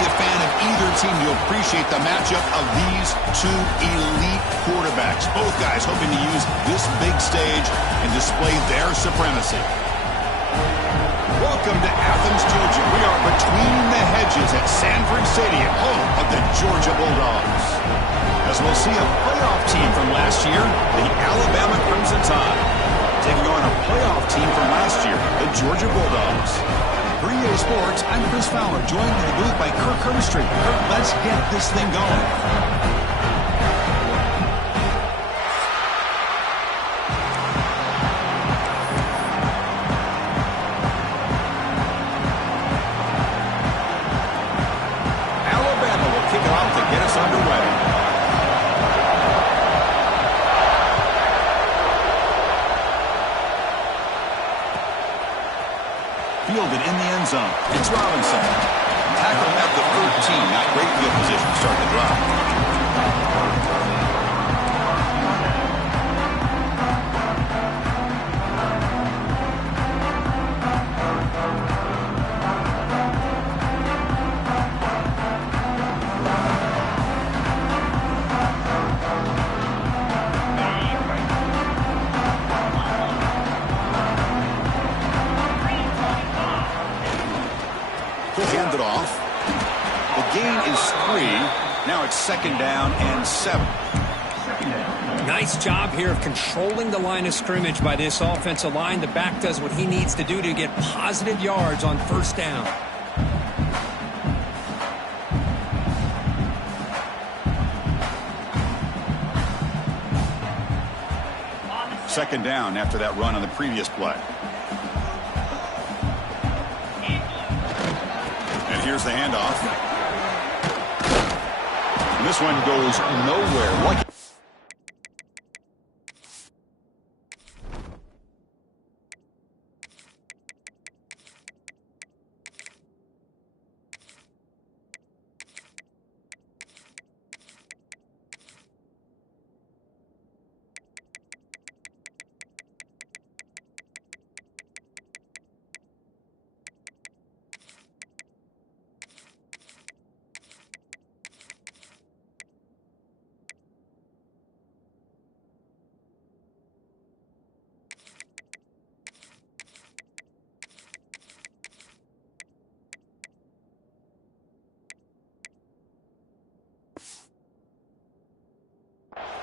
be a fan of either team, you'll appreciate the matchup of these two elite quarterbacks. Both guys hoping to use this big stage and display their supremacy. Welcome to Athens, Georgia. We are between the hedges at Sanford Stadium, home of the Georgia Bulldogs. As we'll see a playoff team from last year, the Alabama Crimson Tide, taking on a playoff team from last year, the Georgia Bulldogs. For EA Sports, I'm Chris Fowler, joined in the booth by Kirk Herbstreit. Kirk, let's get this thing going. Fielded in the end zone. It's Robinson. Tackled at the 13. Not great field position to start the drive. Hand it off. The gain is 3. Now it's 2nd down and 7. Nice job here of controlling the line of scrimmage by this offensive line. The back does what he needs to do to get positive yards on 1st down. Second down after that run on the previous play. Here's the handoff. And this one goes nowhere.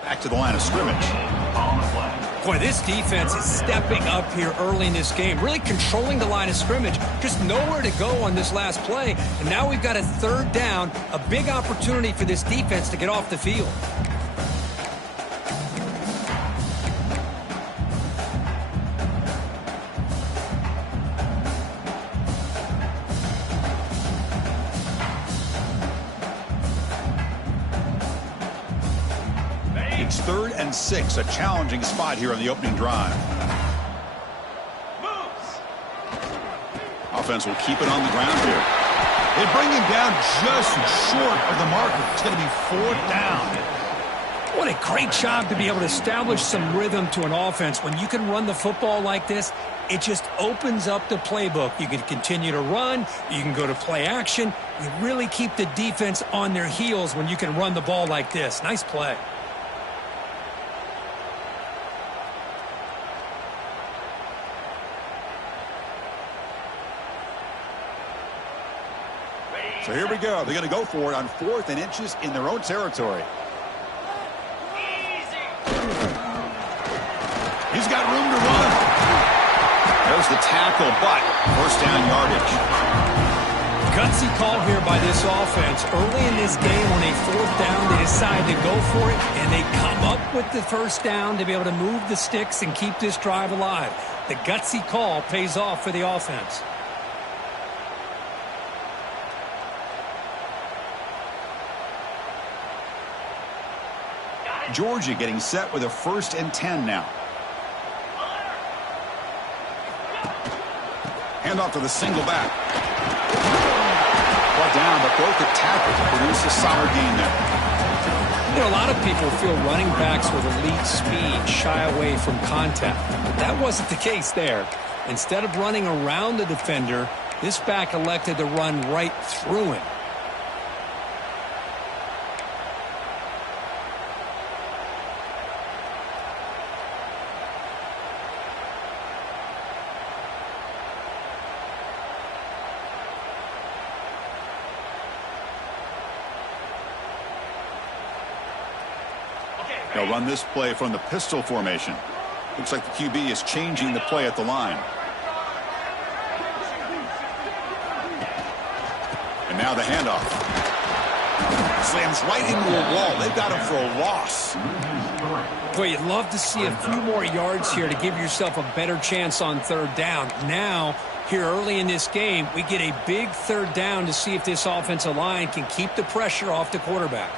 Back to the line of scrimmage. Boy, this defense is stepping up here early in this game, really controlling the line of scrimmage. Just nowhere to go on this last play. And now we've got a 3rd down, a big opportunity for this defense to get off the field. It's 3rd and 6, a challenging spot here on the opening drive. Offense will keep it on the ground here. They bring him down just short of the marker. It's going to be 4th down. What a great job to be able to establish some rhythm to an offense. When you can run the football like this, it just opens up the playbook. You can continue to run. You can go to play action. You really keep the defense on their heels when you can run the ball like this. Nice play. So here we go. They're going to go for it on 4th and inches in their own territory. He's got room to run. There's the tackle, but 1st down yardage. Gutsy call here by this offense. Early in this game on a 4th down, they decide to go for it, and they come up with the 1st down to be able to move the sticks and keep this drive alive. The gutsy call pays off for the offense. Georgia getting set with a 1st and 10 now. Hand off to the single back. Brought down, but broke the tackle to produce a solid gain there. You know, a lot of people feel running backs with elite speed shy away from contact. But that wasn't the case there. Instead of running around the defender, this back elected to run right through him. They'll run this play from the pistol formation. Looks like the QB is changing the play at the line. And now the handoff. Slams right into a wall. They've got him for a loss. Boy, you'd love to see a few more yards here to give yourself a better chance on third down. Now, here early in this game, we get a big third down to see if this offensive line can keep the pressure off the quarterback.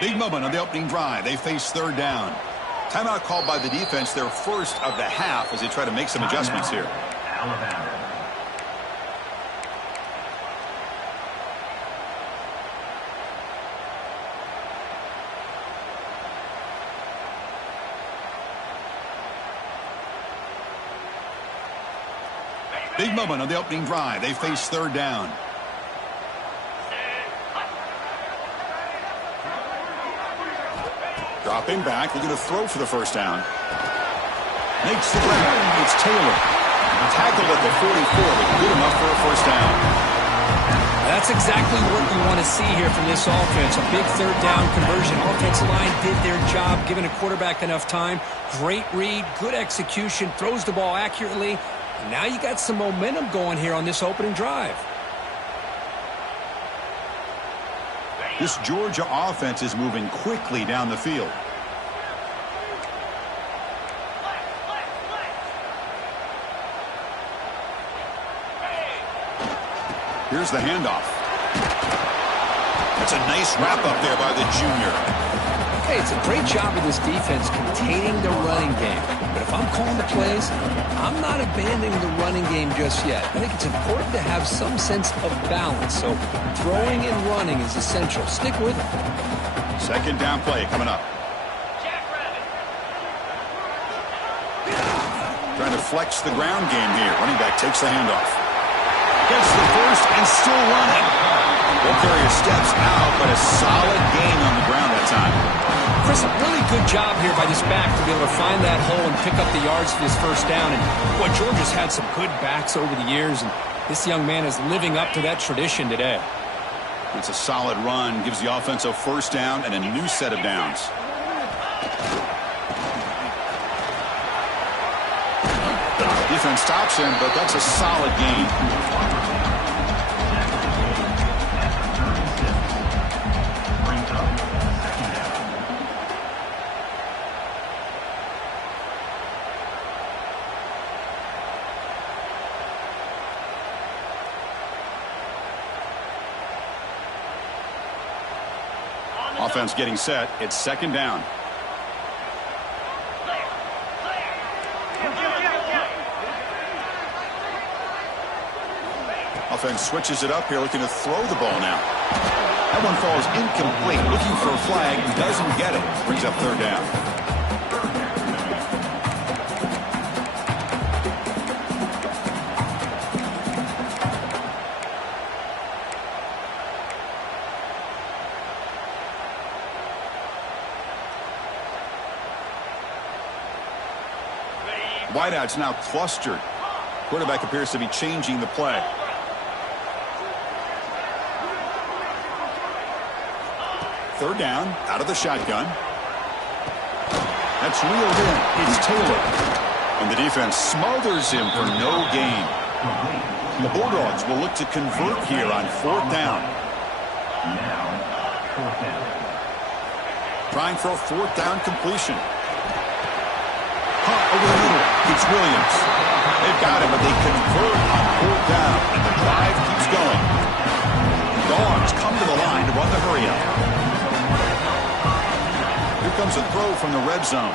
Big moment on the opening drive. They face third down. Timeout called by the defense, their first of the half, as they try to make some adjustments here. Alabama. Big moment on the opening drive. They face third down. Dropping back, looking to throw for the first down. Makes the grab. It's Taylor. Tackled at the 44, but good enough for a first down. That's exactly what we want to see here from this offense. A big third down conversion. Offensive line did their job, giving a quarterback enough time. Great read, good execution, throws the ball accurately. And now you got some momentum going here on this opening drive. This Georgia offense is moving quickly down the field. Here's the handoff. That's a nice wrap up there by the junior. Hey, it's a great job of this defense containing the running game. But if I'm calling the plays, I'm not abandoning the running game just yet. I think it's important to have some sense of balance. So throwing and running is essential. Stick with it. Second down play coming up. Trying to flex the ground game here. Running back takes the handoff. Gets the first and still running. Won't carry his steps out, but a solid gain on the ground that time. Chris, a really good job here by this back to be able to find that hole and pick up the yards for this first down. And boy, Georgia's had some good backs over the years, and this young man is living up to that tradition today. It's a solid run, gives the offense a first down and a new set of downs. Defense stops him, but that's a solid gain. Offense getting set. It's second down. Offense switches it up here, looking to throw the ball now. That one falls incomplete. Looking for a flag. Doesn't get it. Brings up third down. Wideouts now clustered. Quarterback appears to be changing the play. Third down, out of the shotgun. That's reeled in. It's Taylor. And the defense smothers him for no gain. The Bulldogs will look to convert here on fourth down. Trying for a fourth down completion. Caught over the middle. It's Williams. They've got him, but they convert on fourth down, and the drive keeps going. Dogs come to the line to run the hurry-up. Here comes a throw from the red zone.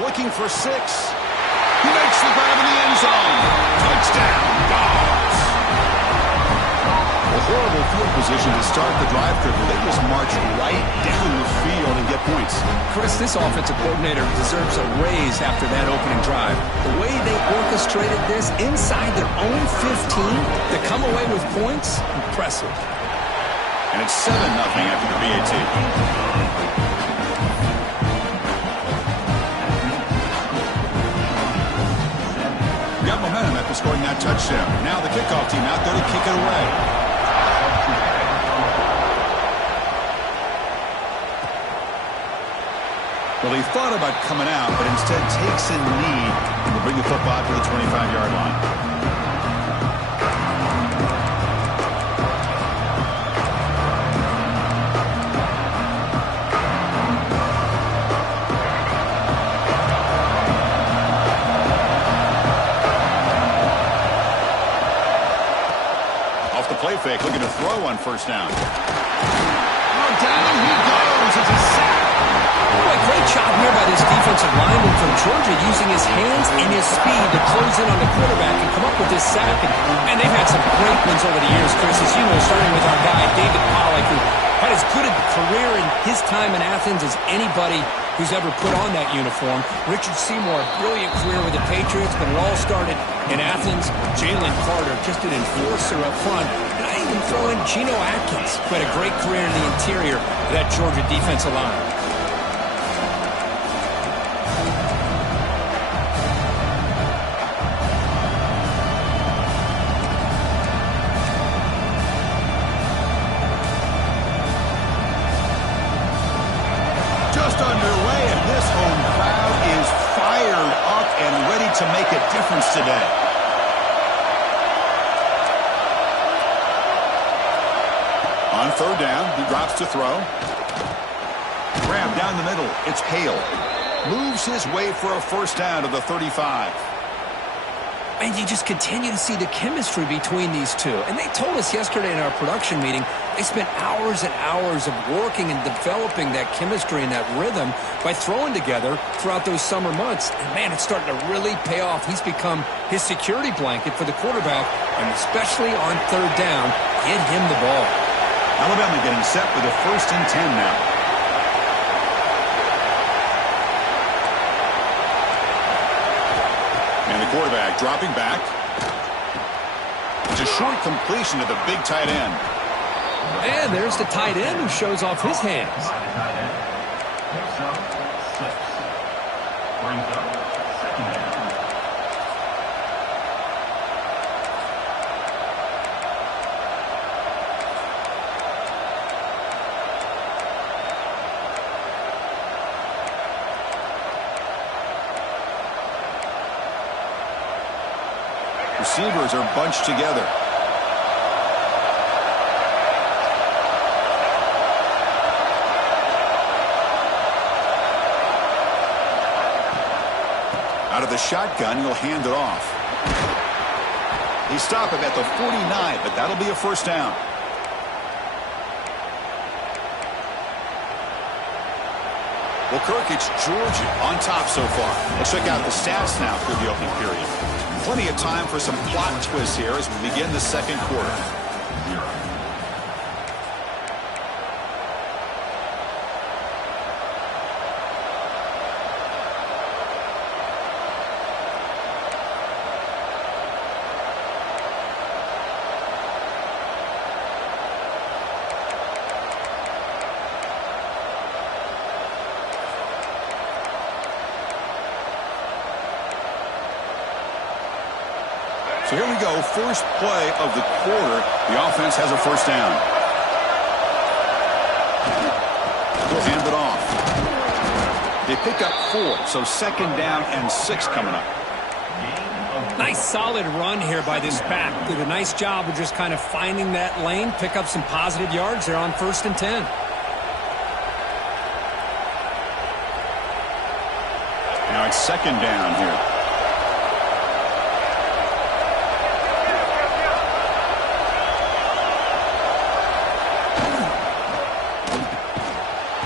Looking for 6. He makes the grab in the end zone. Touchdown, Dogs. A horrible field position to start the drive quickly. They just march right down the field and get points. Chris, this offensive coordinator deserves a raise after that opening drive. The way they orchestrated this inside their own 15 to come away with points, impressive. And it's 7-0 after the BAT. Got momentum at the scoring that touchdown. Now the kickoff team out there to kick it away. Well, he thought about coming out, but instead takes in lead and will bring the football to the 25-yard line. Play fake, looking to throw on first down. Oh, down he goes. It's a sack. Boy, great job here by this defensive lineman from Georgia, using his hands and his speed to close in on the quarterback and come up with this sack. And, man, they've had some great ones over the years, Chris, as you know, starting with our guy, David Pollack, who had as good a career in his time in Athens as anybody who's ever put on that uniform. Richard Seymour, brilliant career with the Patriots, but it all started in Athens. Jalen Carter, just an enforcer up front. And I even throw in Geno Atkins, who had a great career in the interior of that Georgia defensive line. Just underway, and this home crowd is fired up and ready to make a difference today. On third down, he drops to throw. Grab down the middle. It's Hale. Moves his way for a first down to the 35. And you just continue to see the chemistry between these two. And they told us yesterday in our production meeting, they spent hours and hours of working and developing that chemistry and that rhythm by throwing together throughout those summer months. And, man, it's starting to really pay off. He's become his security blanket for the quarterback, and especially on third down, get him the ball. Alabama getting set with a 1st and 10 now. And the quarterback dropping back. It's a short completion to the big tight end. And there's the tight end who shows off his hands. Receivers are bunched together. Out of the shotgun, he'll hand it off. He stopped him at the 49, but that'll be a first down. Well, Kirk, it's Georgia on top so far. Let's check out the stats now through the opening period. Plenty of time for some plot twists here as we begin the second quarter. So here we go, first play of the quarter. The offense has a first down. He'll hand it off. They pick up 4, so 2nd down and 6 coming up. Nice solid run here by this back. Did a nice job of just kind of finding that lane, pick up some positive yards there on 1st and 10. Now it's 2nd down here.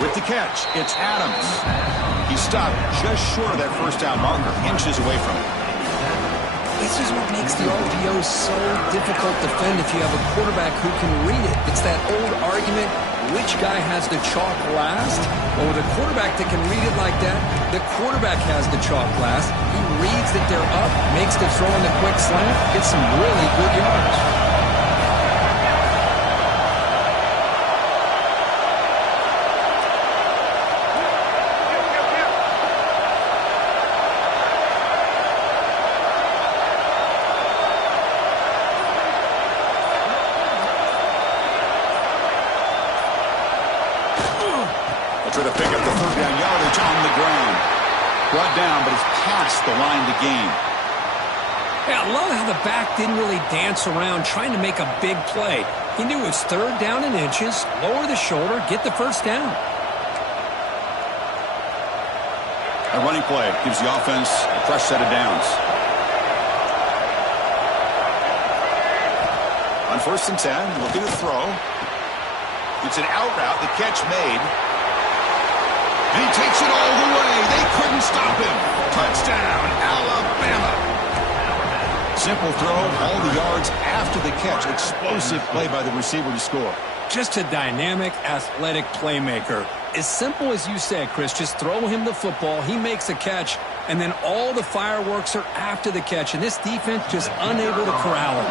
With the catch, it's Adams. He stopped just short of that first down marker, inches away from it. This is what makes the RPO so difficult to defend if you have a quarterback who can read it. It's that old argument, which guy has the chalk last? Well, with a quarterback that can read it like that, the quarterback has the chalk last. He reads that they're up, makes the throw in the quick slant, gets some really good yards. to pick up the third down yardage on the ground. Brought down, but it's past the line to gain. Yeah, I love how the back didn't really dance around trying to make a big play. He knew it was third down and inches, lower the shoulder, get the first down. A running play gives the offense a fresh set of downs. On 1st and 10, looking to throw. It's an out route, the catch made. And he takes it all the way. They couldn't stop him. Touchdown, Alabama. Simple throw, all the yards after the catch. Explosive play by the receiver to score. Just a dynamic, athletic playmaker. As simple as you said, Chris, just throw him the football, he makes a catch, and then all the fireworks are after the catch, and this defense just unable to corral him.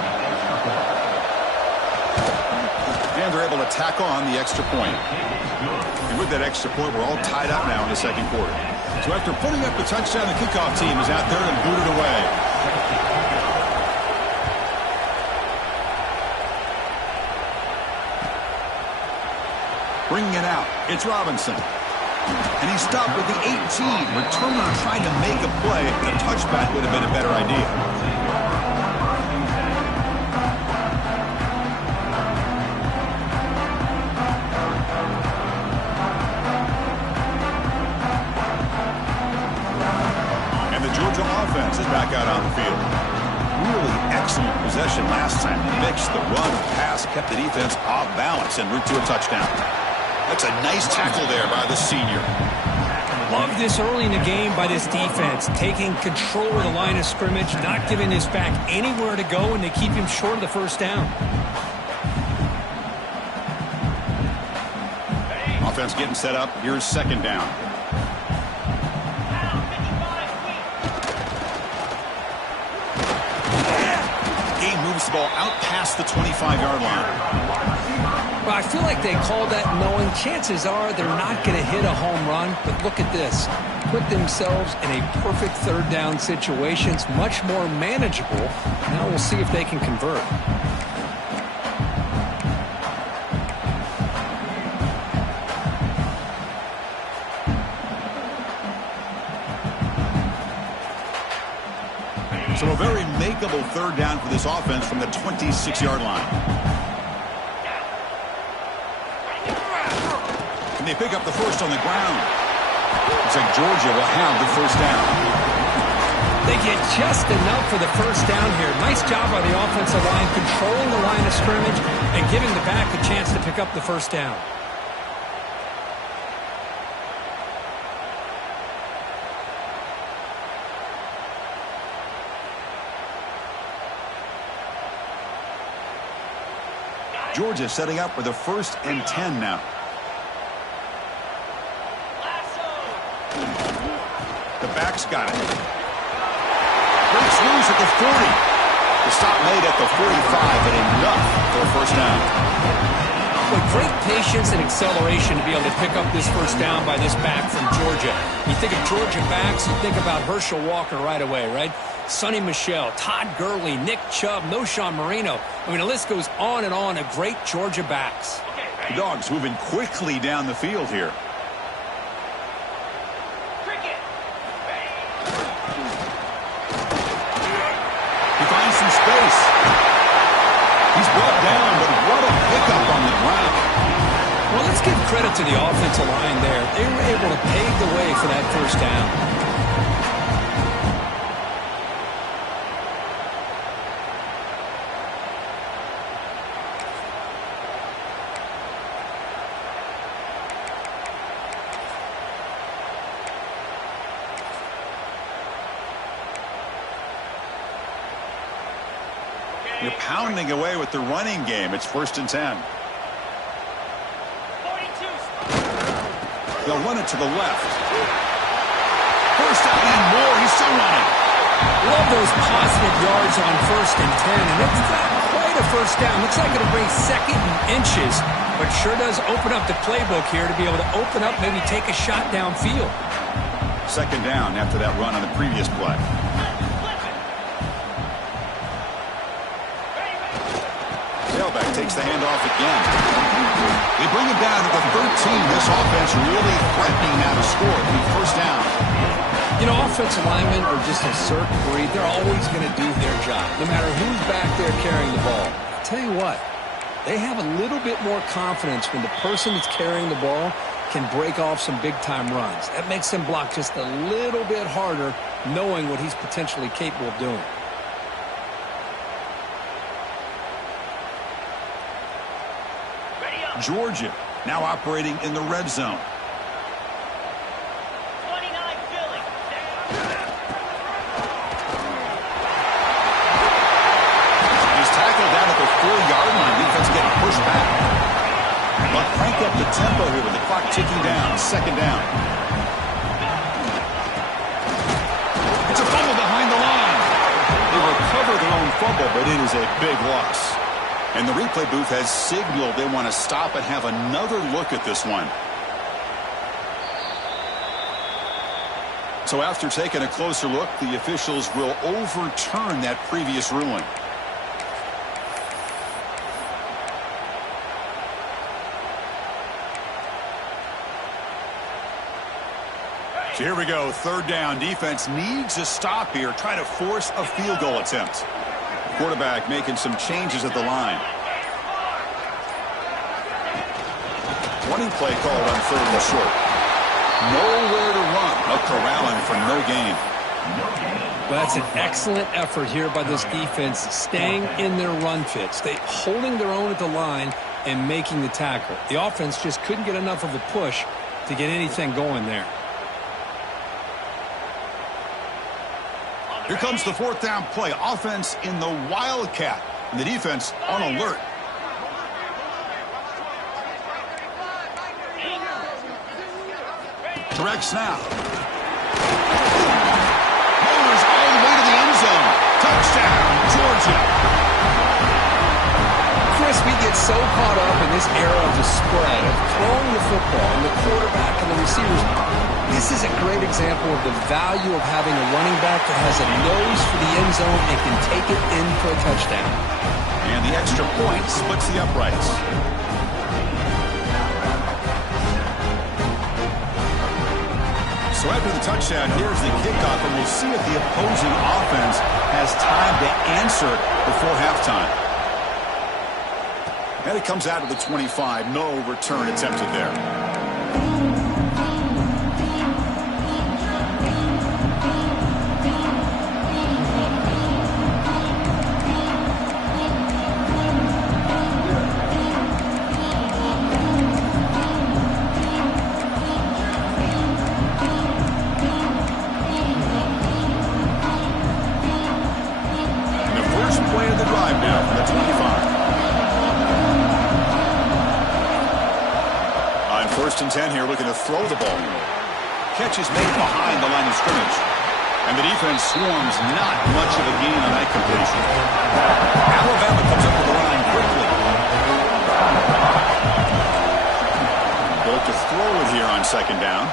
And they're able to tack on the extra point. And with that extra point, we're all tied up now in the second quarter. So after putting up the touchdown, the kickoff team is out there and booted away. Bringing it out, it's Robinson. And he stopped with the 18. Returner trying to make a play. A touchback would have been a better idea. And the Georgia offense is back out on the field. Really excellent possession last time. Mixed the run, pass, kept the defense off balance en route to a touchdown. That's a nice tackle there by the senior. Love this early in the game by this defense, taking control of the line of scrimmage, not giving his back anywhere to go, and they keep him short of the first down. Offense getting set up. Here's second down. Game moves the ball out past the 25-yard line. Well, I feel like they called that knowing chances are they're not going to hit a home run. But look at this. Put themselves in a perfect third down situation. It's much more manageable. Now we'll see if they can convert. So a very makeable third down for this offense from the 26-yard line. And they pick up the first on the ground. Looks like Georgia will have the first down. They get just enough for the first down here. Nice job by the offensive line, controlling the line of scrimmage and giving the back a chance to pick up the first down. Georgia setting up for the 1st and 10 now. The back's got it. Breaks loose at the 40. The stop made at the 45, and enough for a first down. With great patience and acceleration to be able to pick up this first down by this back from Georgia. You think of Georgia backs, you think about Herschel Walker right away, right? Sonny Michel, Todd Gurley, Nick Chubb, Noshawn Marino. I mean, the list goes on and on of great Georgia backs. The Dogs moving quickly down the field here. He finds some space. He's brought down, but what a pickup on the ground. Well, let's give credit to the offensive line there. They were able to pave the way for that first down. You're pounding away with the running game. It's 1st and 10. They'll run it to the left. First down and more. He's still running. Love those positive yards on 1st and 10. And it's not quite a first down. Looks like it'll bring 2nd and inches. But sure does open up the playbook here to be able to open up, maybe take a shot downfield. 2nd down after that run on the previous play. Tailback takes the handoff again. They bring him down to the 13. This offense really threatening now to score. It'll be first down. You know, offensive linemen are just a certain breed. They're always going to do their job, no matter who's back there carrying the ball. I'll tell you what, they have a little bit more confidence when the person that's carrying the ball can break off some big-time runs. That makes them block just a little bit harder, knowing what he's potentially capable of doing. Georgia now operating in the red zone. Push back. But crank up the tempo here with the clock ticking down. Second down. It's a fumble behind the line. They recover their own fumble, but it is a big loss. And the replay booth has signaled they want to stop and have another look at this one. So after taking a closer look, the officials will overturn that previous ruling. Here we go, third down. Defense needs a stop here. Try to force a field goal attempt. Quarterback making some changes at the line. Running play called on third and short. Nowhere to run. A corralling for no gain. Well, that's an excellent effort here by this defense, staying in their run fits. They holding their own at the line and making the tackle. The offense just couldn't get enough of a push to get anything going there. Here comes the fourth down play. Offense in the Wildcat. And the defense on alert. Direct snap. Mowers all the way to the end zone. Touchdown, Georgia. Chris, we get so caught up in this era of the spread, of throwing the football, and the quarterback and the receivers. This is a great example of the value of having a running back that has a nose for the end zone and can take it in for a touchdown. And the extra point splits the uprights. So after the touchdown, here's the kickoff, and we'll see if the opposing offense has time to answer before halftime. And it comes out of the 25. No return attempted there. First and 10 here, looking to throw the ball. Catch is made behind the line of scrimmage. And the defense swarms, not much of a gain on that completion. Alabama comes up with the line quickly. They'll look to throw it here on second down.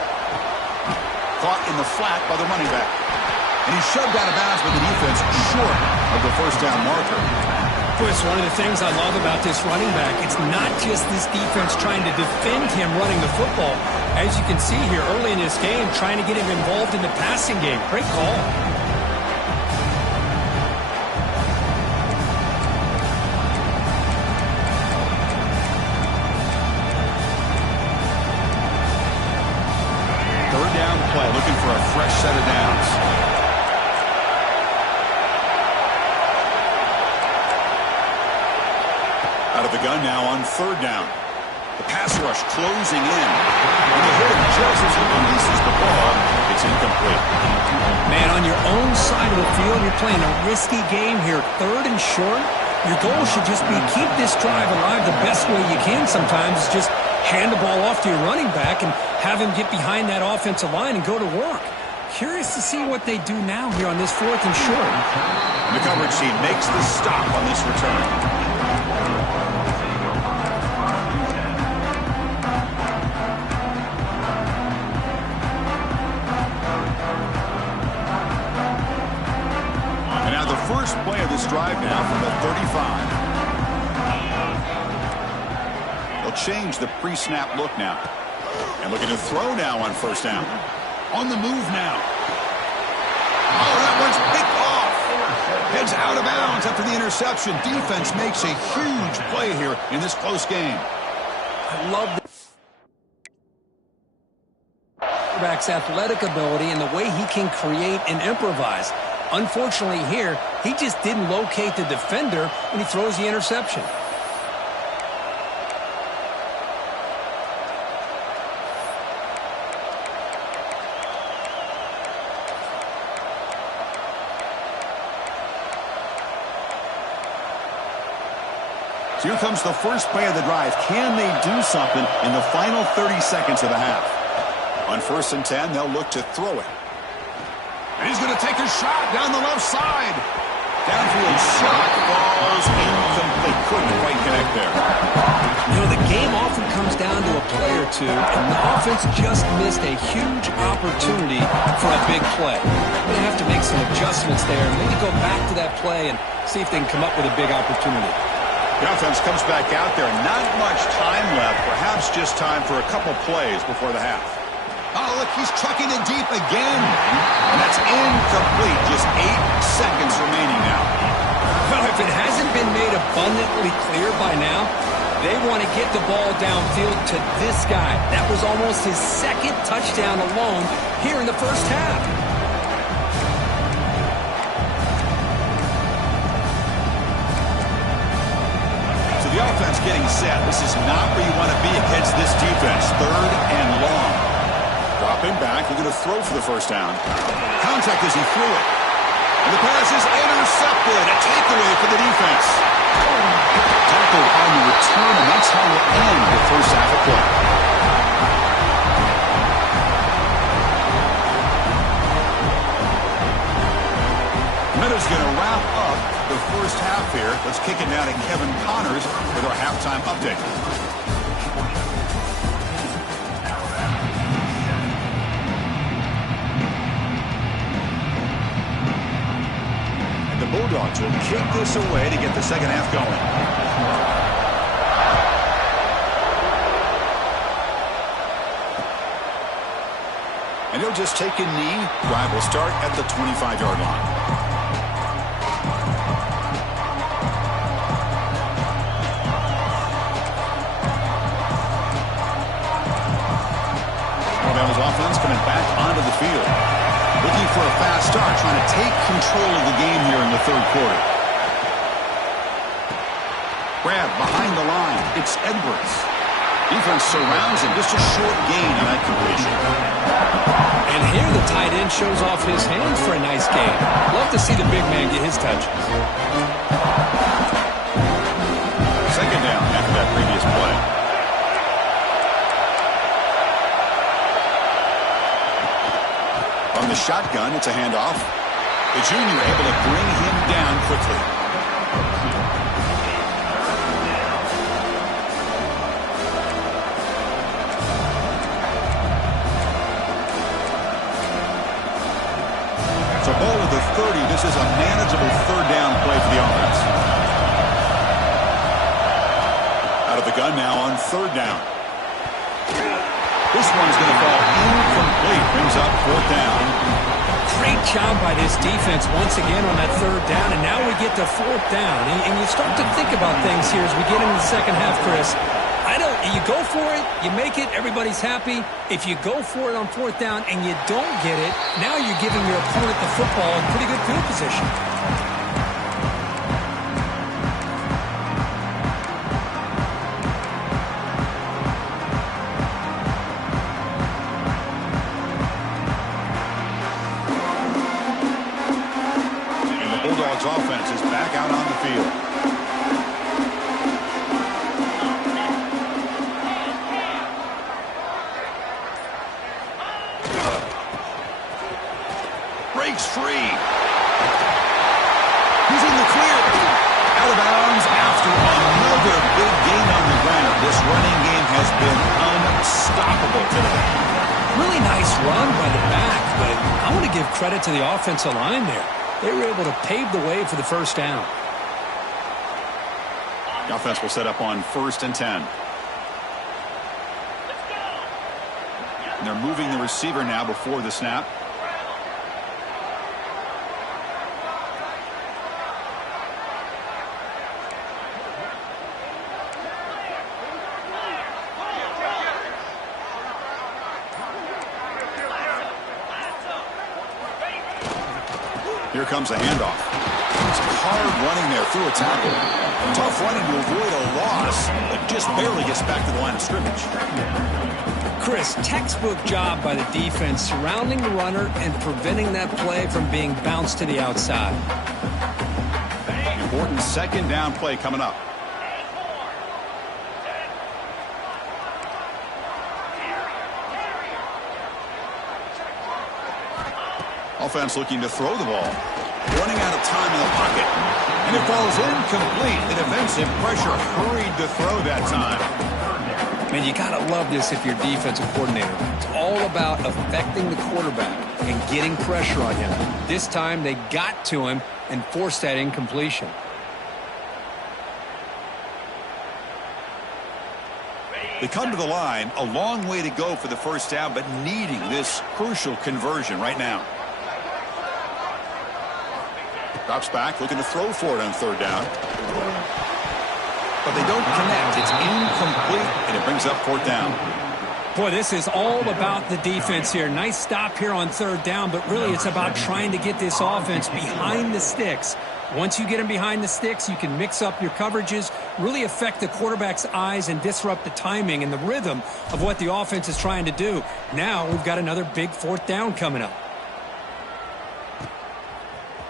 Caught in the flat by the running back. And he's shoved out of bounds by the defense short of the first down marker. Chris, one of the things I love about this running back, it's not just this defense trying to defend him running the football. As you can see here early in this game, trying to get him involved in the passing game. Great call. Third down play, looking for a fresh set of downs. Out of the gun now on third down. The pass rush closing in. And the hit just as he releases the ball, it's incomplete. Man, on your own side of the field, you're playing a risky game here. Third and short. Your goal should just be keep this drive alive the best way you can sometimes. Is just hand the ball off to your running back and have him get behind that offensive line and go to work. Curious to see what they do now here on this fourth and short. And the coverage team makes the stop on this return. First play of this drive now from the 35. change the pre-snap look now. And looking to throw now on first down. On the move now. Oh, that one's picked off. Heads out of bounds after the interception. Defense makes a huge play here in this close game. I love the quarterback's athletic ability and the way he can create and improvise. Unfortunately here, he just didn't locate the defender when he throws the interception. So here comes the first play of the drive. Can they do something in the final 30 seconds of the half? On 1st and 10, they'll look to throw it. And he's going to take a shot down the left side. Downfield shot falls incomplete. Couldn't quite connect there. You know, the game often comes down to a play or two, and the offense just missed a huge opportunity for a big play. They have to make some adjustments there, maybe go back to that play and see if they can come up with a big opportunity. The offense comes back out there. Not much time left. Perhaps just time for a couple plays before the half. Oh, look, he's chucking it deep again. And that's incomplete. Just 8 seconds remaining now. Well, if it hasn't been made abundantly clear by now, they want to get the ball downfield to this guy. That was almost his second touchdown alone here in the first half. The offense getting set. This is not where you want to be against this defense. 3rd and long. Dropping back. They're going to throw for the first down. Contact as he threw it. And the pass is intercepted. A takeaway for the defense. Tackle on the return, and that's how we'll end the first half of play. Minutes going to wrap up the first half here. Let's kick it now to Kevin Connors with our halftime update. And the Bulldogs will kick this away to get the second half going. And he'll just take a knee. Drive will start at the 25-yard line. Offense coming back onto the field. Looking for a fast start, trying to take control of the game here in the 3rd quarter. Grab behind the line. It's Edwards. Defense surrounds him. Just a short gain on that completion. And here the tight end shows off his hands for a nice gain. Love to see the big man get his touches. Second down after that previous play. On the shotgun, it's a handoff. The junior able to bring him down quickly. So ball at the 30. This is a manageable 3rd down play for the offense. Out of the gun now on 3rd down. This one's going to fall incomplete. Brings up 4th down. Great job by this defense once again on that 3rd down, and now we get to 4th down. And you start to think about things here as we get into the second half, Chris. You go for it, you make it, everybody's happy. If you go for it on 4th down and you don't get it, now you're giving your opponent the football in pretty good field position. Offense is back out on the field. Breaks free. He's in the clear. Out of bounds after another big gain on the ground. This running game has been unstoppable today. Really nice run by the back, but I want to give credit to the offensive line there. They were able to pave the way for the first down. The offense will set up on 1st and 10. And they're moving the receiver now before the snap. Here comes a handoff. It's hard running there through a tackle. Tough running to avoid a loss, but just barely gets back to the line of scrimmage. Chris, textbook job by the defense surrounding the runner and preventing that play from being bounced to the outside. Important second down play coming up. Offense looking to throw the ball. Running out of time in the pocket. And it falls incomplete. The defensive pressure hurried to throw that time. Man, you got to love this if you're defensive coordinator. It's all about affecting the quarterback and getting pressure on him. This time they got to him and forced that incompletion. They come to the line. A long way to go for the first down, but needing this crucial conversion right now. Drops back, looking to throw for it on third down. But they don't connect. It's incomplete, and it brings up fourth down. Boy, this is all about the defense here. Nice stop here on third down, but really it's about trying to get this offense behind the sticks. Once you get them behind the sticks, you can mix up your coverages, really affect the quarterback's eyes and disrupt the timing and the rhythm of what the offense is trying to do. Now we've got another big fourth down coming up.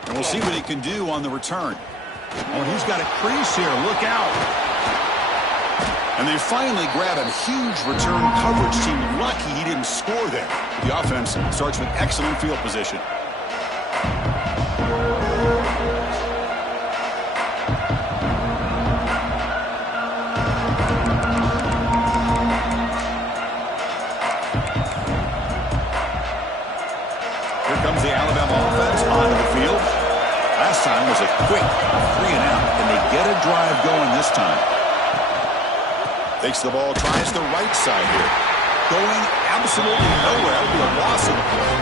And we'll see what he can do on the return. Oh, he's got a crease here. Look out. And they finally grab a huge return coverage team. Lucky he didn't score there. The offense starts with excellent field position. Here comes the Alabama offense onto the field. Last time was a quick 3-and-out, and they get a drive going this time. Takes the ball, tries the right side here. Going absolutely nowhere. That would be a loss of the play.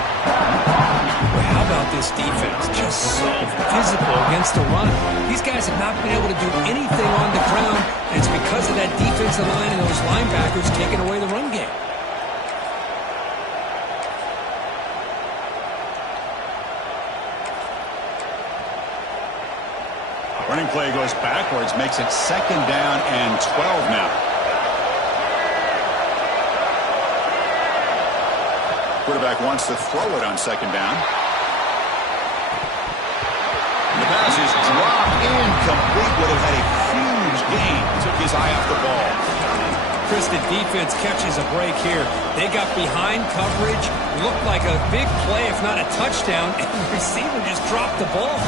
Well, how about this defense? Just so physical against the run. These guys have not been able to do anything on the ground, and it's because of that defensive line and those linebackers taking away the run game. Running play goes backwards, makes it second down and 12 now. Quarterback wants to throw it on second down. And the pass is dropped incomplete. Would have had a huge gain. Took his eye off the ball. Chris, the defense catches a break here. They got behind coverage. Looked like a big play, if not a touchdown, and the receiver just dropped the ball.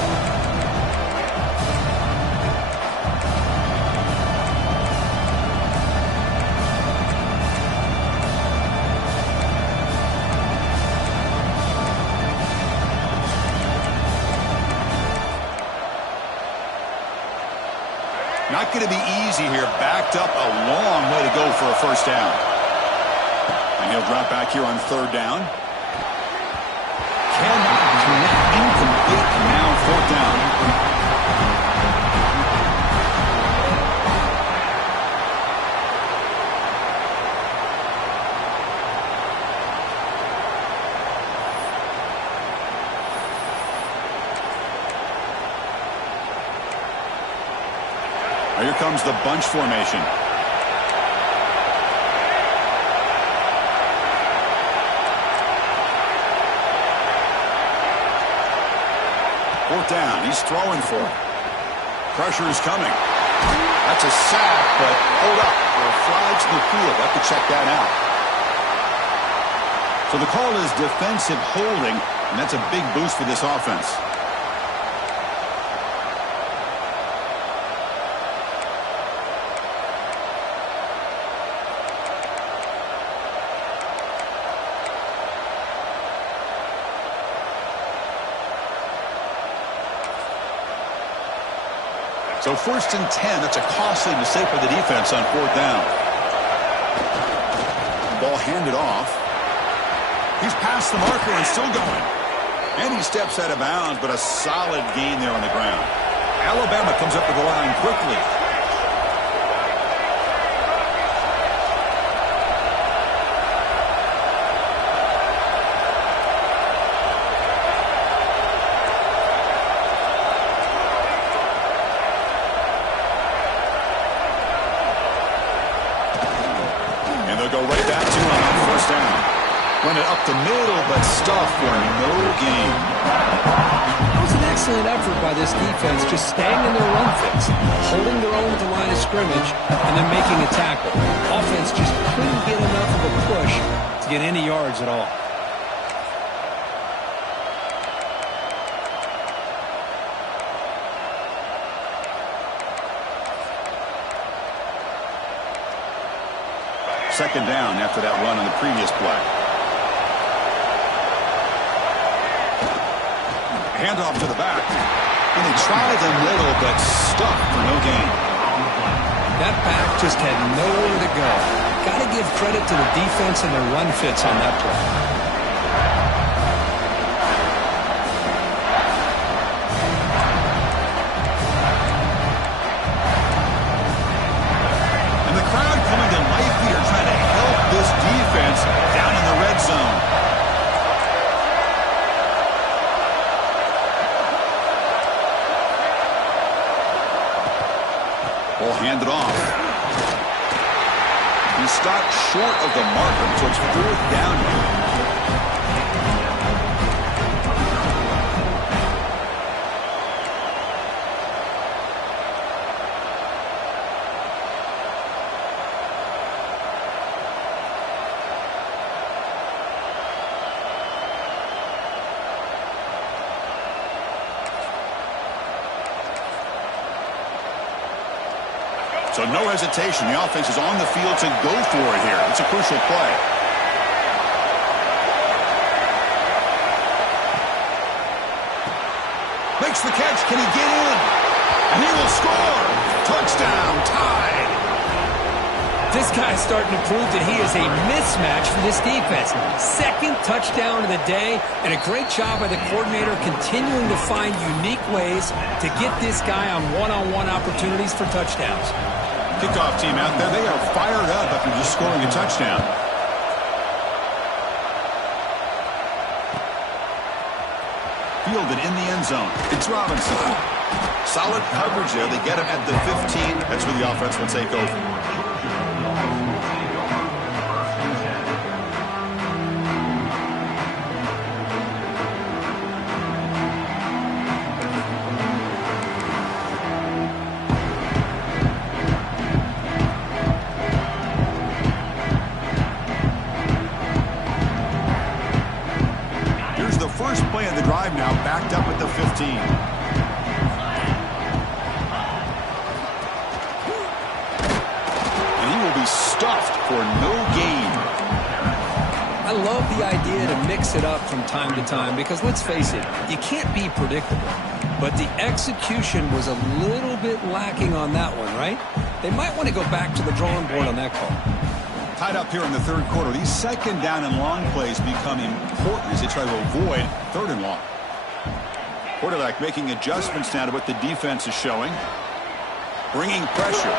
Not going to be easy here. Backed up a long way to go for a first down. And he'll drop back here on third down. Cannot connect. Incomplete. And now fourth down. Here comes the bunch formation. Fourth down. He's throwing for it. Pressure is coming. That's a sack, but hold up. There are flags in the field. Have to check that out. So the call is defensive holding, and that's a big boost for this offense. So first and 10, that's a costly mistake for the defense on fourth down. Ball handed off. He's past the marker and still going. And he steps out of bounds, but a solid gain there on the ground. Alabama comes up to the line quickly. Go right back to him on first down. Run it up the middle, but stuff for no gain. That was an excellent effort by this defense, just staying in their run fits, holding their own at the line of scrimmage, and then making a tackle. Offense just couldn't get enough of a push to get any yards at all. Second down after that run on the previous play. Handoff to the back. And they try the middle, but stuck for no gain. That back just had nowhere to go. Got to give credit to the defense and their run fits on that play. Down in the red zone. Ball handed off. He stopped short of the marker, so it's fourth down here. So no hesitation. The offense is on the field to go for it here. It's a crucial play. Makes the catch. Can he get in? And he will score. Touchdown. Tied. This guy's starting to prove that he is a mismatch for this defense. Second touchdown of the day, and a great job by the coordinator continuing to find unique ways to get this guy on one-on-one opportunities for touchdowns. Kickoff team out there, they are fired up after just scoring a touchdown. Fielded in the end zone. It's Robinson. Solid coverage there. They get him at the 15. That's where the offense will take over. First play of the drive now, backed up at the 15. And he will be stuffed for no gain. I love the idea to mix it up from time to time because, let's face it, you can't be predictable. But the execution was a little bit lacking on that one, right? They might want to go back to the drawing board on that call. Tied up here in the third quarter. These second down and long plays become important as they try to avoid third and long. Quarterback making adjustments now to what the defense is showing. Bringing pressure.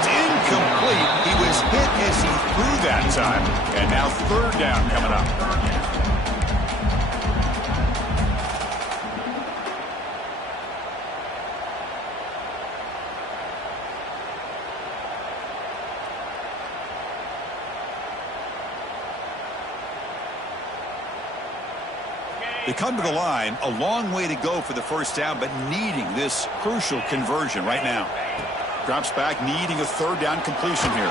It's incomplete. He was hit as he threw that time. And now third down coming up. They come to the line, a long way to go for the first down, but needing this crucial conversion right now. Drops back, needing a third down completion here.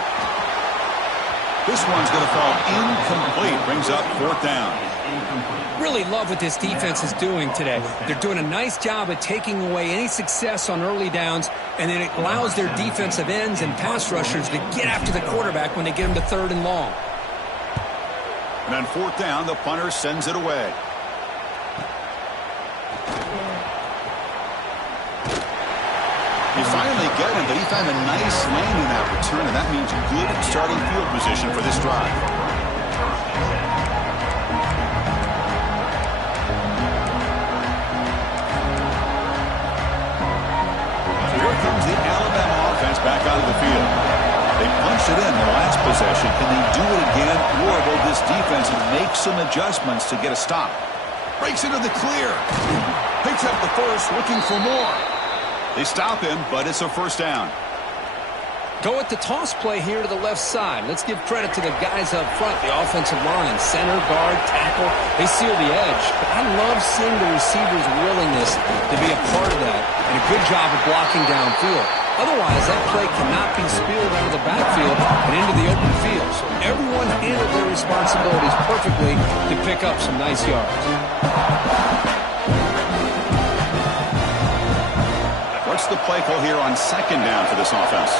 This one's going to fall incomplete. Brings up fourth down. Really love what this defense is doing today. They're doing a nice job at taking away any success on early downs, and then it allows their defensive ends and pass rushers to get after the quarterback when they get him to third and long. And on fourth down, the punter sends it away. You finally get him, but he found a nice lane in that return, and that means good starting field position for this drive. it in the last possession. Can they do it again, or will this defense make some adjustments to get a stop? Breaks into the clear. Picks up the first, looking for more. They stop him, but it's a first down. Go with the toss play here to the left side. Let's give credit to the guys up front, the offensive line, center, guard, tackle. They seal the edge. But I love seeing the receiver's willingness to be a part of that and a good job of blocking downfield. Otherwise, that play cannot be spilled out of the backfield and into the open field. So everyone handled their responsibilities perfectly to pick up some nice yards. What's the play call here on second down for this offense?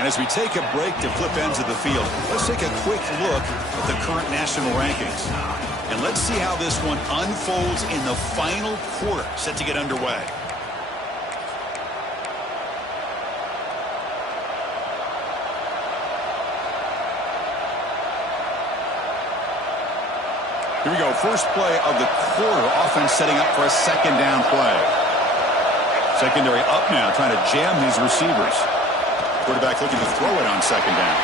And as we take a break to flip ends of the field, let's take a quick look at the current national rankings. And let's see how this one unfolds in the final quarter, set to get underway. Here we go, first play of the quarter, offense setting up for a second down play. Secondary up now, trying to jam these receivers. Quarterback looking to throw it on second down.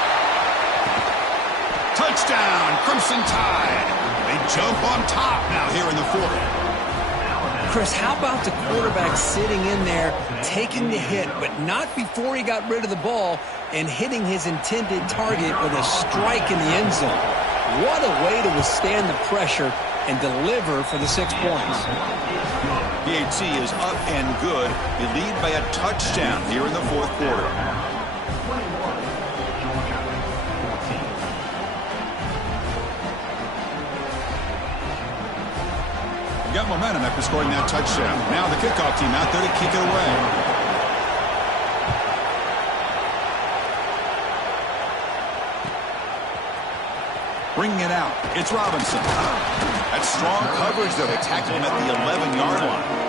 Touchdown, Crimson Tide. They jump on top now here in the fourth. Chris, how about the quarterback sitting in there, taking the hit, but not before he got rid of the ball and hitting his intended target with a strike in the end zone? What a way to withstand the pressure and deliver for the 6 points. PAT is up and good. They lead by a touchdown here in the fourth quarter. Got momentum after scoring that touchdown. Now the kickoff team out there to kick it away. Bringing it out, it's Robinson. That's strong coverage there. They tackle him at the 11-yard line.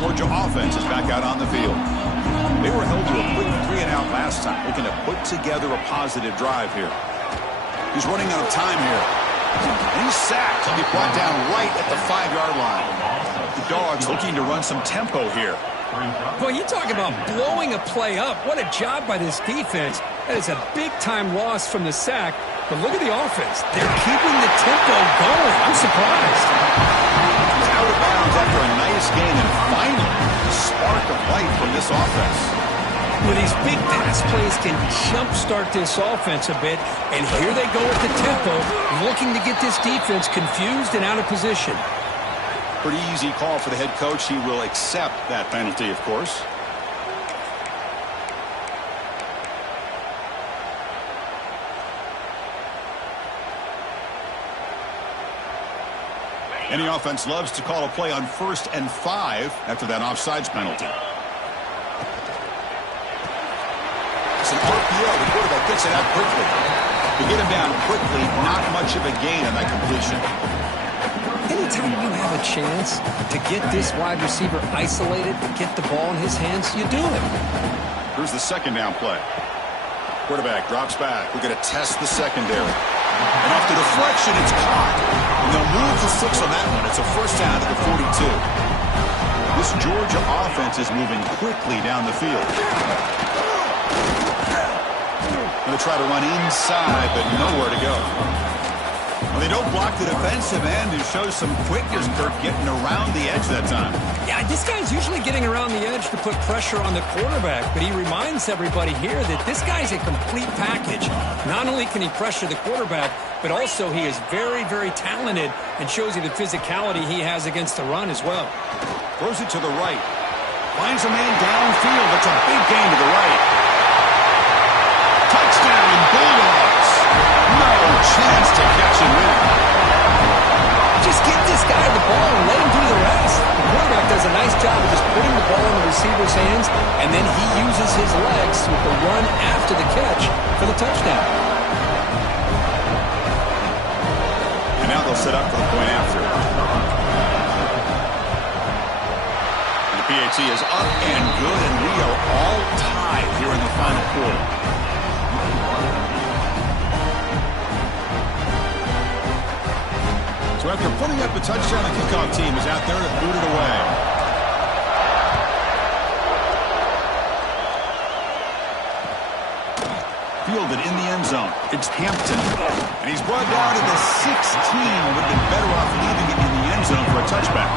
Georgia offense is back out on the field. They were held to a quick 3-and-out last time, looking to put together a positive drive here. He's running out of time here. And he's sacked. He'll be brought down right at the 5-yard line. The Dogs looking to run some tempo here. Boy, you talk about blowing a play up. What a job by this defense. That is a big-time loss from the sack. But look at the offense. They're keeping the tempo going. I'm surprised. He's out of bounds after a nice gain, and finally, a spark of light from this offense. Well, these big pass plays can jumpstart this offense a bit, and here they go with the tempo, looking to get this defense confused and out of position. Pretty easy call for the head coach. He will accept that penalty, of course. Any offense loves to call a play on 1st and 5 after that offsides penalty. It's an RPO. The quarterback gets it out quickly. To get him down quickly, not much of a gain on that completion. Anytime you have a chance to get this wide receiver isolated, get the ball in his hands, you do it. Here's the second down play. Quarterback drops back. We're going to test the secondary. And off the deflection, it's caught. And they'll move to 6 on that one. It's a first down at the 42. This Georgia offense is moving quickly down the field. Going to try to run inside, but nowhere to go. Well, they don't block the defensive end and show some quickness, Kirk, getting around the edge that time. Yeah, this guy's usually getting around the edge to put pressure on the quarterback, but he reminds everybody here that this guy's a complete package. Not only can he pressure the quarterback, but also he is very, very talented and shows you the physicality he has against the run as well. Throws it to the right. Finds a man downfield. That's a big gain to the right. Touchdown, Bulldogs. No chance to catch him in. Just get this guy the ball and let him do the rest. The quarterback does a nice job of just putting the ball in the receiver's hands, and then he uses his legs with the run after the catch for the touchdown. And now they'll set up for the point after. And PAT is up and good, and we are all tied here in the final quarter. So after putting up the touchdown, the kickoff team is out there to boot it away. Fielded in the end zone. It's Hampton. And he's brought down to the 16. Would have been better off leaving it in the end zone for a touchback.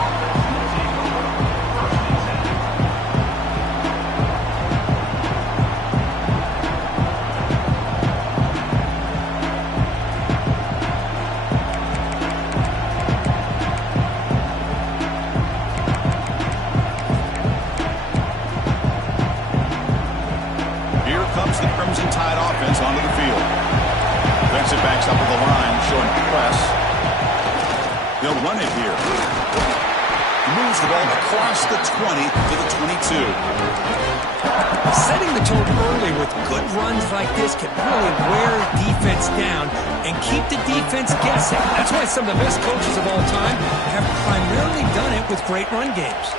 Backs up with the line, showing press. They'll run it here. Moves the ball across the 20 to the 22. Setting the tone early with good runs like this can really wear defense down and keep the defense guessing. That's why some of the best coaches of all time have primarily done it with great run games.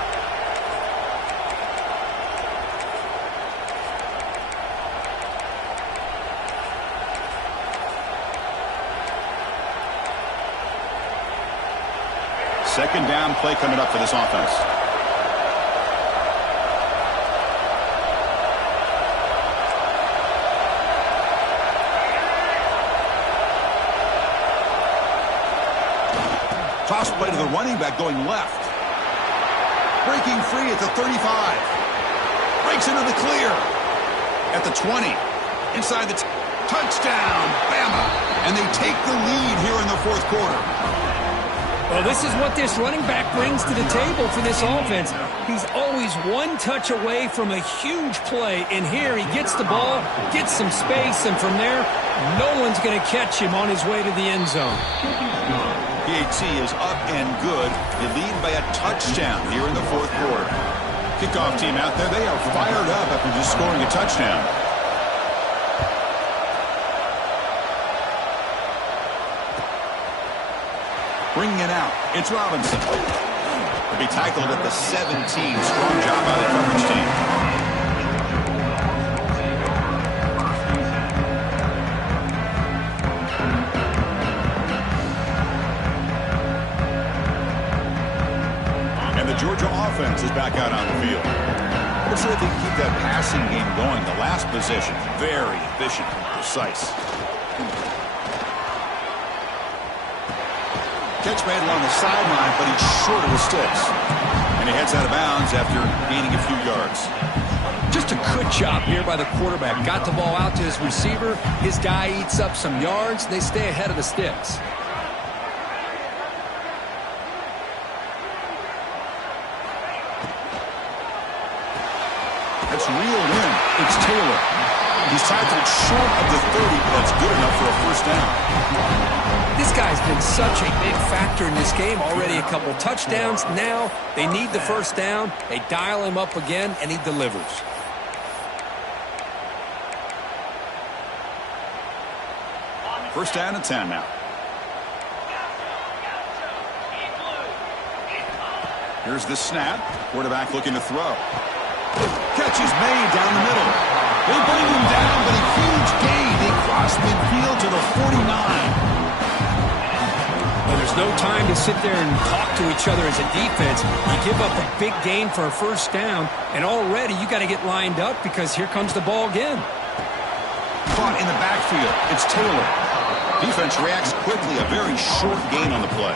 Second down play coming up for this offense. Toss play to the running back going left. Breaking free at the 35. Breaks into the clear. At the 20. Inside the touchdown. Bama. And they take the lead here in the fourth quarter. Well, this is what this running back brings to the table for this offense. He's always one touch away from a huge play, and here he gets the ball, gets some space, and from there, no one's going to catch him on his way to the end zone. PAT is up and good. They lead by a touchdown here in the fourth quarter. Kickoff team out there, they are fired up after just scoring a touchdown. Bringing it out, it's Robinson. He'll be tackled at the 17. Strong job by the coverage team. And the Georgia offense is back out on the field. Looks like they can keep that passing game going. The last possession, very efficient and precise. Catch made along the sideline, but he's short of the sticks. And he heads out of bounds after gaining a few yards. Just a good job here by the quarterback. Got the ball out to his receiver. His guy eats up some yards. They stay ahead of the sticks. That's reeled in. It's Taylor. He's tackled short of the 30, but that's good enough for a first down. This guy's been such a big factor in this game. Already a couple touchdowns. Now they need the first down. They dial him up again, and he delivers. First down and 10 now. Here's the snap. Quarterback looking to throw. Catch is made down the middle. They bring him down, but a huge gain. They cross midfield to the 49. Well, there's no time to sit there and talk to each other as a defense. You give up a big gain for a first down, and already you got to get lined up because here comes the ball again. Caught in the backfield. It's Taylor. Defense reacts quickly. A very short gain on the play.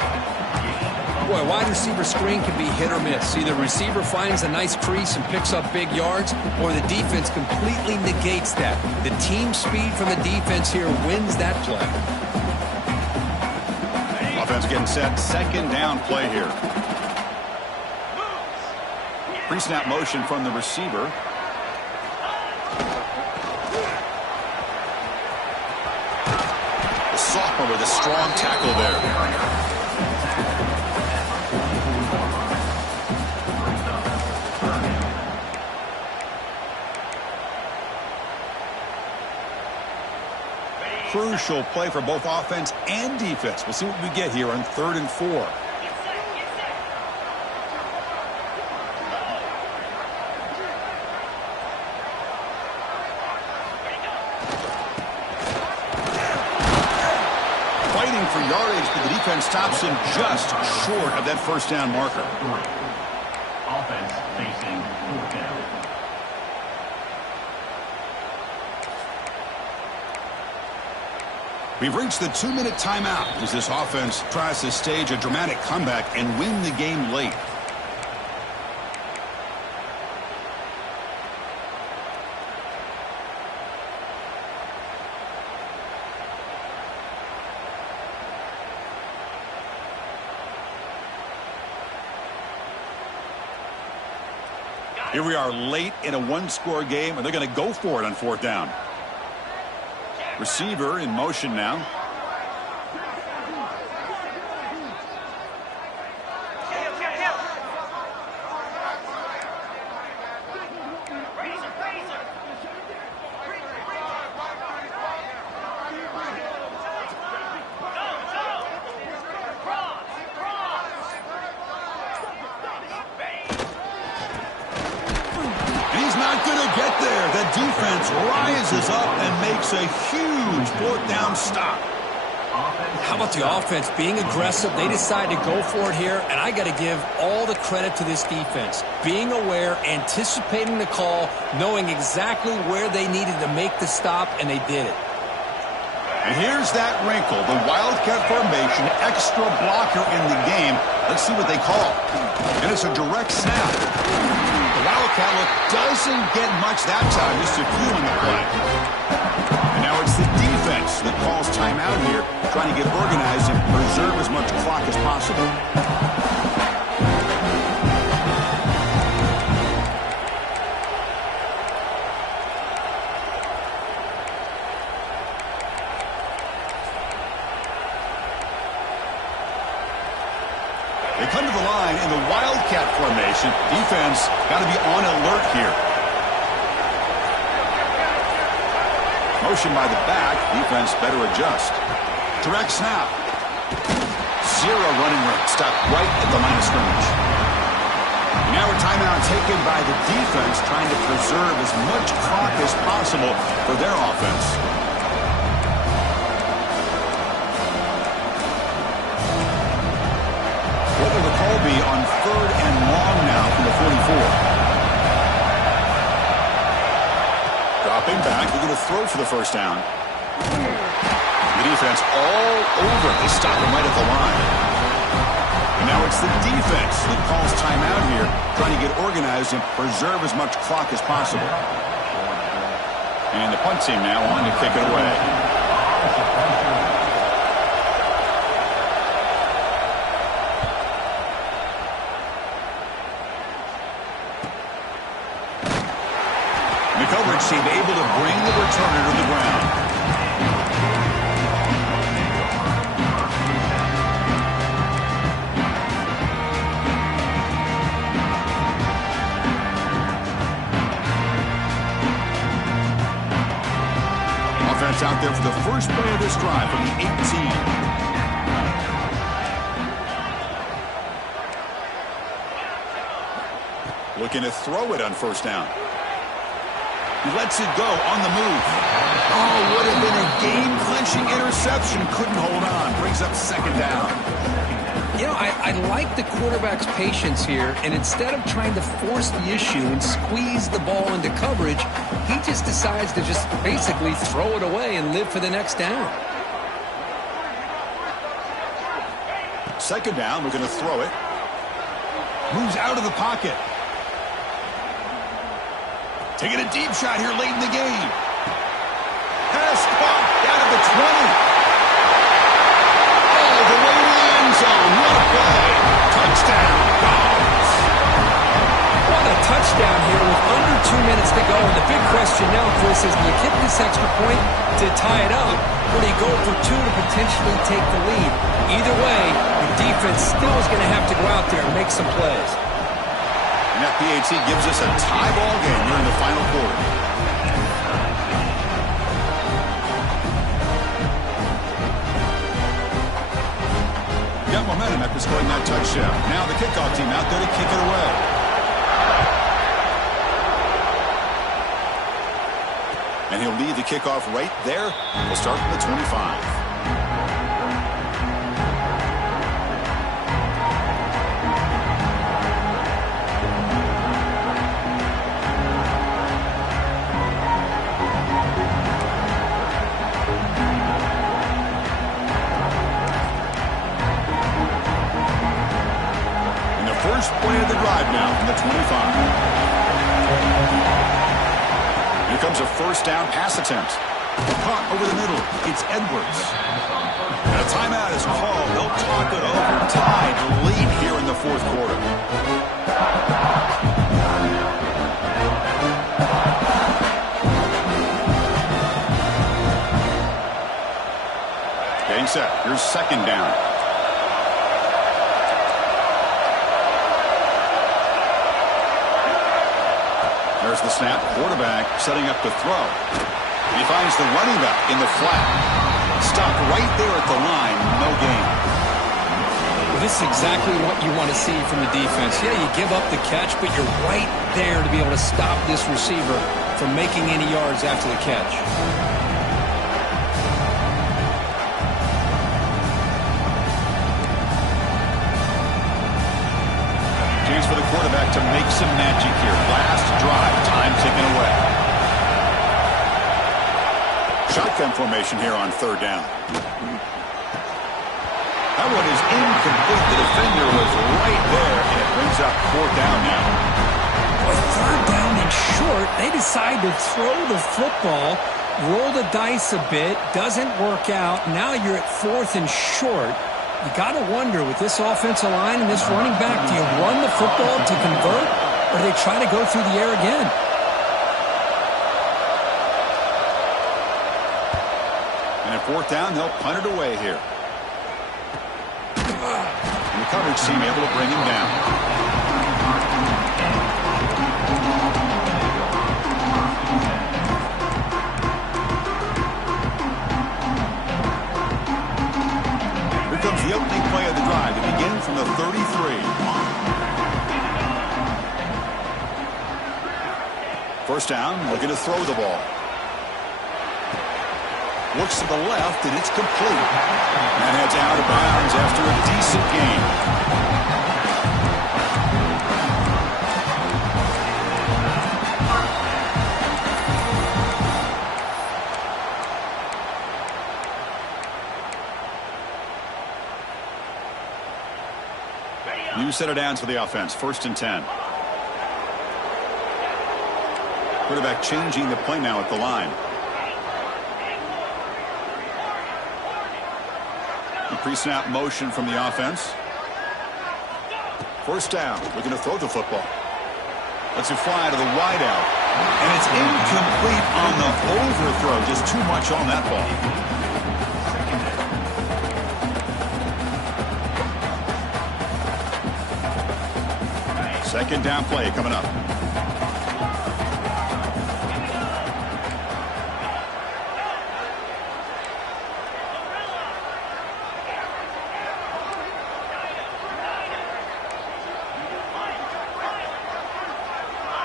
Boy, a wide receiver screen can be hit or miss. Either receiver finds a nice crease and picks up big yards, or the defense completely negates that. The team speed from the defense here wins that play. Offense getting set. Second down play here. Pre-snap motion from the receiver. The sophomore with a strong tackle there. Crucial play for both offense and defense. We'll see what we get here on 3rd and 4. yards, but the defense stops him just short of that first down marker. Offense facing fourth down. We've reached the 2-minute timeout as this offense tries to stage a dramatic comeback and win the game late. Here we are late in a one-score game, and they're going to go for it on fourth down. Receiver in motion now. Defense rises up and makes a huge fourth down stop. How about the offense being aggressive? They decide to go for it here, and I got to give all the credit to this defense. Being aware, anticipating the call, knowing exactly where they needed to make the stop, and they did it. And here's that wrinkle, the Wildcat formation, extra blocker in the game. Let's see what they call. And it's a direct snap. The Wildcat look doesn't get much that time, just a few on the play. And now it's the defense that calls timeout here, trying to get organized and preserve as much clock as possible. They come to the line in the Wildcat formation. Defense got to be on alert here. Motion by the back. Defense better adjust. Direct snap. Zero running room. Stop right at the line of scrimmage. Now a timeout taken by the defense, trying to preserve as much clock as possible for their offense. What will the call be on third and long now from the 44? Dropping back. They're going to throw for the first down. The defense all over. They stop him right at the line. And now it's the defense that calls timeout here, trying to get organized and preserve as much clock as possible. And the punt team now on to kick it away. Coverage team able to bring the returner to the ground. Offense out there for the first play of this drive from the 18. Looking to throw it on first down. He lets it go on the move. Oh, would have been a game-clinching interception. Couldn't hold on. Brings up second down. You know, I like the quarterback's patience here, and instead of trying to force the issue and squeeze the ball into coverage, he just decides to just basically throw it away and live for the next down. Second down, we're going to throw it. Moves out of the pocket. Taking a deep shot here late in the game. Pass caught out of the 20. All the way to the end zone. What a play. Touchdown, Dogs. What a touchdown here with under 2 minutes to go. And the big question now, Chris, is do you kick this extra point to tie it up, or do you go for two to potentially take the lead? Either way, the defense still is going to have to go out there and make some plays. And that PAT gives us a tie ball game here in the final quarter. Got momentum after scoring that touchdown. Now the kickoff team out there to kick it away. And he'll lead the kickoff right there. We'll start from the 25. first play of the drive now from the 25. Here comes a first down pass attempt. Caught over the middle. It's Edwards. And a timeout is called. They'll talk it over. Tied late here in the fourth quarter. Getting set. Here's second down. There's the snap. Quarterback setting up to throw. And he finds the running back in the flat. Stopped right there at the line. No gain. Well, this is exactly what you want to see from the defense. Yeah, you give up the catch, but you're right there to be able to stop this receiver from making any yards after the catch. Chance for the quarterback to make some magic here. Last drive. Time ticking away. Shotgun formation here on third down. That one is incomplete. The defender was right there, and it brings up fourth down now. With third down and short, they decide to throw the football, roll the dice a bit, doesn't work out. Now you're at fourth and short. You got to wonder, with this offensive line and this running back, do you run the football to convert, or do they try to go through the air again? Fourth down, they'll punt it away here. And the coverage team able to bring him down. Here comes the opening play of the drive to begin from the 33. First down, looking to throw the ball. Looks to the left, and it's complete. And heads out of bounds after a decent gain. New set of downs for the offense. First and 10. Quarterback changing the play now at the line. Pre-snap motion from the offense. First down. Looking to throw the football. Lets it fly to the wideout. And it's incomplete on the overthrow. Just too much on that ball. Second down play coming up.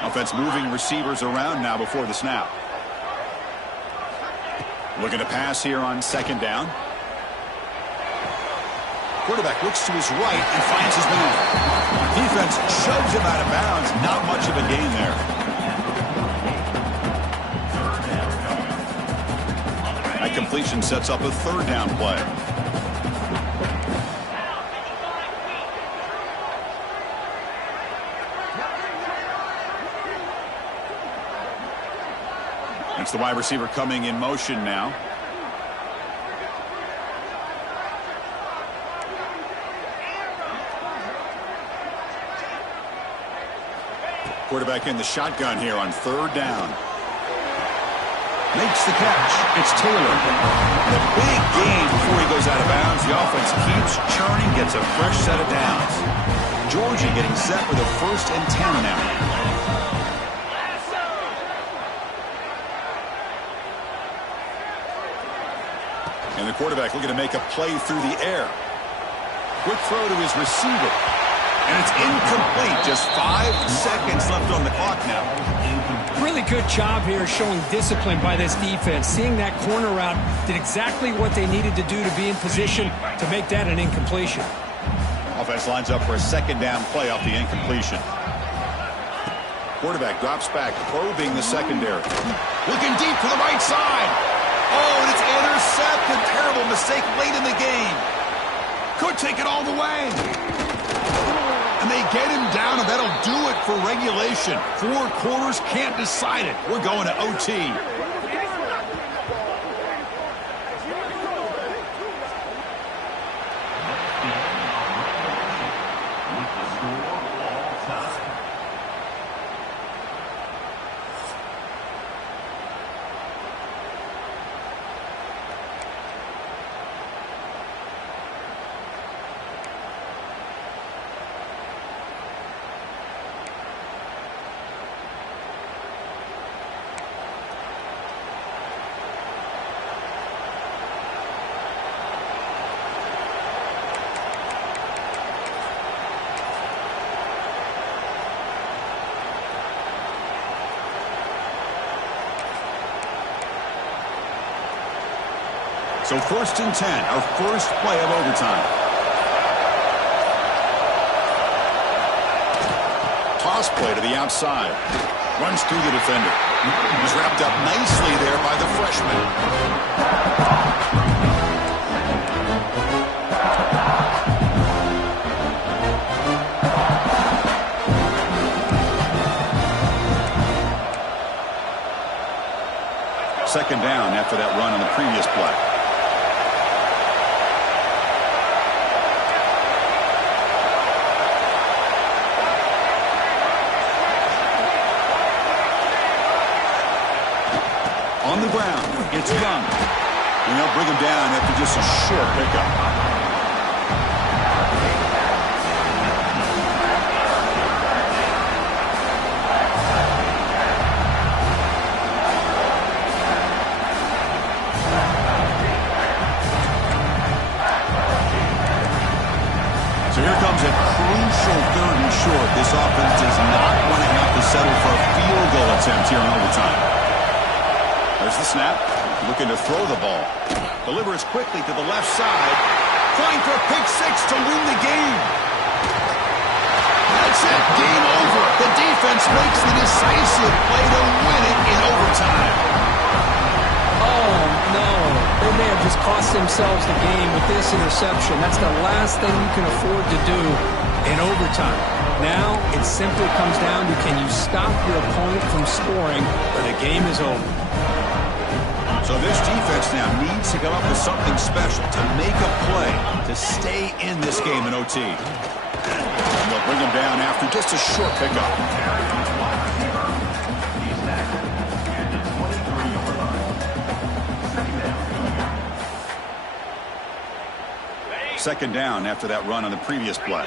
Offense moving receivers around now before the snap. Looking to pass here on second down. Quarterback looks to his right and finds his man. Defense shoves him out of bounds. Not much of a gain there. That completion sets up a third down play. It's the wide receiver coming in motion now. Quarterback in the shotgun here on third down. Makes the catch. It's Taylor. The big gain before he goes out of bounds. The offense keeps churning, gets a fresh set of downs. Georgia getting set for the first and 10 now. And the quarterback looking to make a play through the air. Quick throw to his receiver. And it's incomplete. Just 5 seconds left on the clock now. Really good job here showing discipline by this defense. Seeing that corner route, did exactly what they needed to do to be in position to make that an incompletion. Offense lines up for a second down play off the incompletion. Quarterback drops back, probing the secondary. Looking deep to the right side. Oh, and it's intercepted. Terrible mistake late in the game. Could take it all the way. And And they get him down, and that'll do it for regulation. 4 quarters, can't decide it. We're going to OT. So 1st and 10, our first play of overtime. Toss play to the outside. Runs through the defender. He's wrapped up nicely there by the freshman. Second down after that run on the previous play. On the ground, it's Young. And they'll bring him down after just a short pickup. So here comes a crucial 3rd and short. This offense does not want to have to settle for a field goal attempt here in overtime. There's the snap. Looking to throw the ball. Delivers quickly to the left side. Trying for a pick 6 to win the game. That's it. Game over. The defense makes the decisive play to win it in overtime. Oh, no. They may have just cost themselves the game with this interception. That's the last thing you can afford to do in overtime. Now it simply comes down to, can you stop your opponent from scoring, or the game is over. So this defense now needs to come up with something special to make a play to stay in this game in OT. And they'll bring him down after just a short pickup. Second down after that run on the previous play.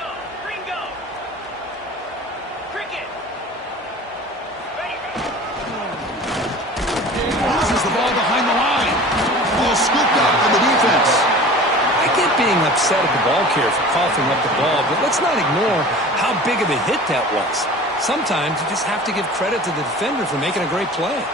Loses the ball behind the line. Ball scooped up on the defense. I get being upset at the ball carrier for coughing up the ball, but let's not ignore how big of a hit that was. Sometimes you just have to give credit to the defender for making a great play.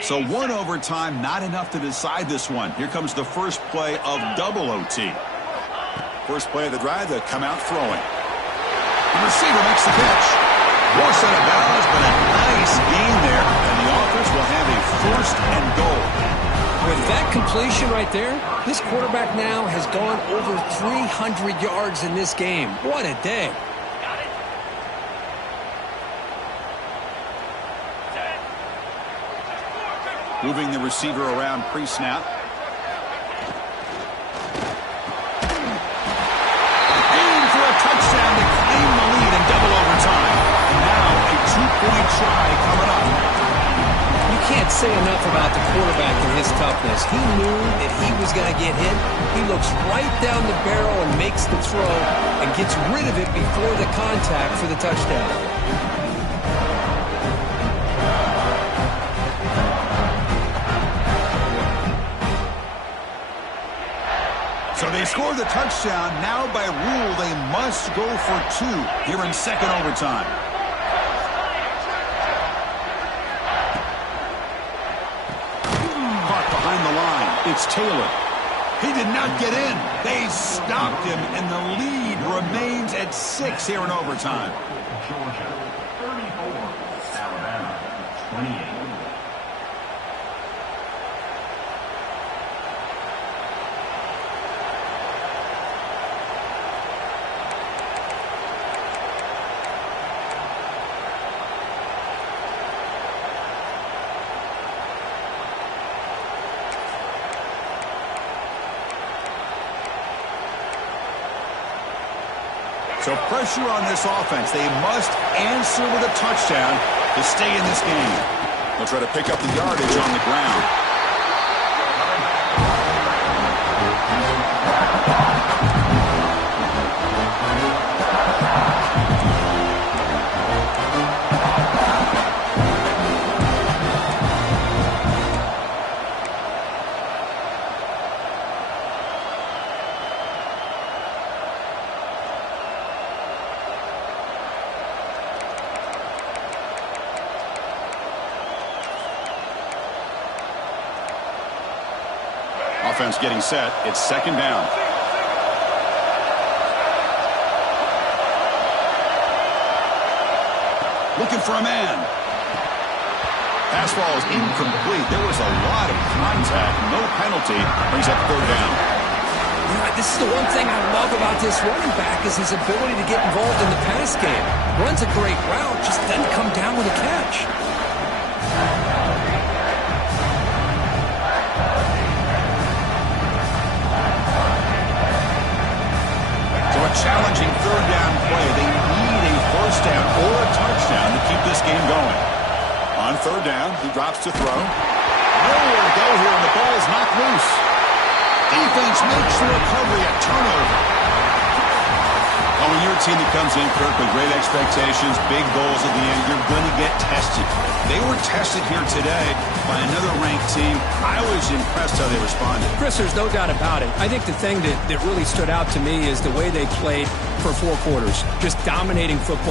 So 1 overtime, not enough to decide this one. Here comes the first play of double OT. First play of the drive, they come out throwing. The receiver makes the catch. Force out of bounds, but a nice gain there, and the offense will have a 1st and goal. With that completion right there, this quarterback now has gone over 300 yards in this game. What a day. Moving the receiver around pre-snap. Aim for a touchdown to claim the lead in double overtime. And now a 2-point try coming up. You can't say enough about the quarterback and his toughness. He knew that he was going to get hit. He looks right down the barrel and makes the throw and gets rid of it before the contact for the touchdown. So they score the touchdown. Now by rule, they must go for 2 here in second overtime. Caught behind the line. It's Taylor. He did not get in. They stopped him, and the lead remains at 6 here in overtime. Georgia 34, Alabama 28. So pressure on this offense. They must answer with a touchdown to stay in this game. They'll try to pick up the yardage on the ground. Offense getting set. It's second down. Looking for a man. Pass ball is incomplete. There was a lot of contact. No penalty. Brings up third down. This is the one thing I love about this running back is his ability to get involved in the pass game. Runs a great route, just doesn't come down with a catch. A challenging third down play. They need a first down or a touchdown to keep this game going. On third down, he drops to throw. Nowhere to go here, and the ball is knocked loose. Defense makes the recovery a turnover. Oh, when you're a team that comes in, Kirk, with great expectations, big goals at the end, you're going to get tested. They were tested here today by another ranked team. I was impressed how they responded. Chris, there's no doubt about it. I think the thing that really stood out to me is the way they played for 4 quarters, just dominating football.